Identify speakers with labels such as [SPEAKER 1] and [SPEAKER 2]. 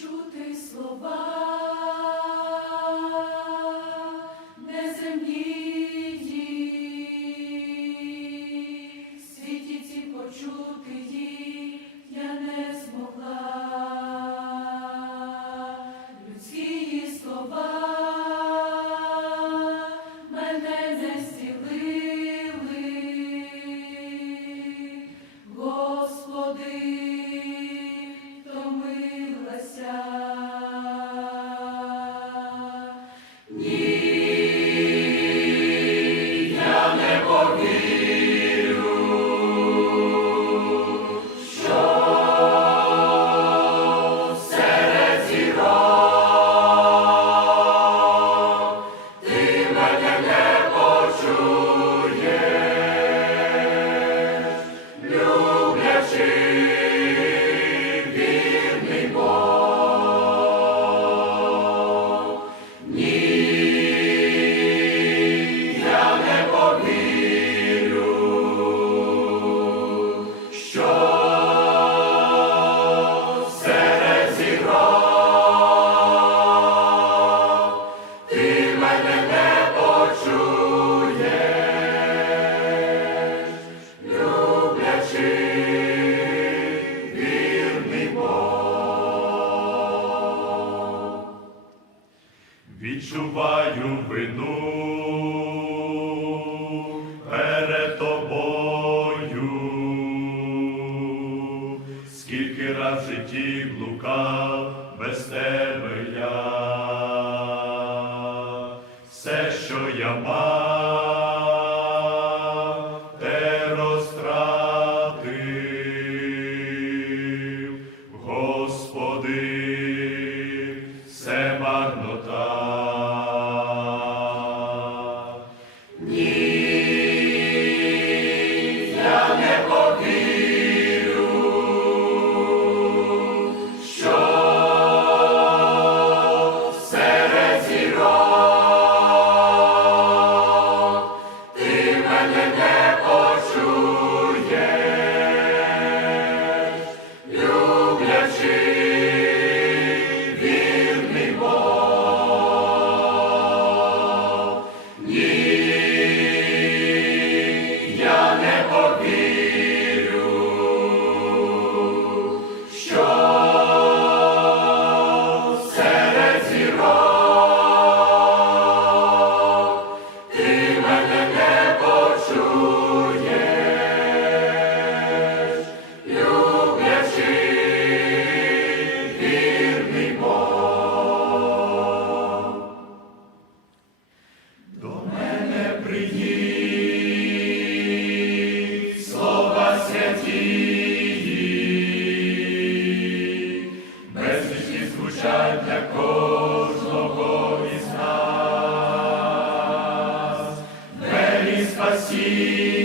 [SPEAKER 1] чути слова.
[SPEAKER 2] відчуваю вину перед тобою, скільки раз в житті блукав без тебе я, все, що я маю. assim.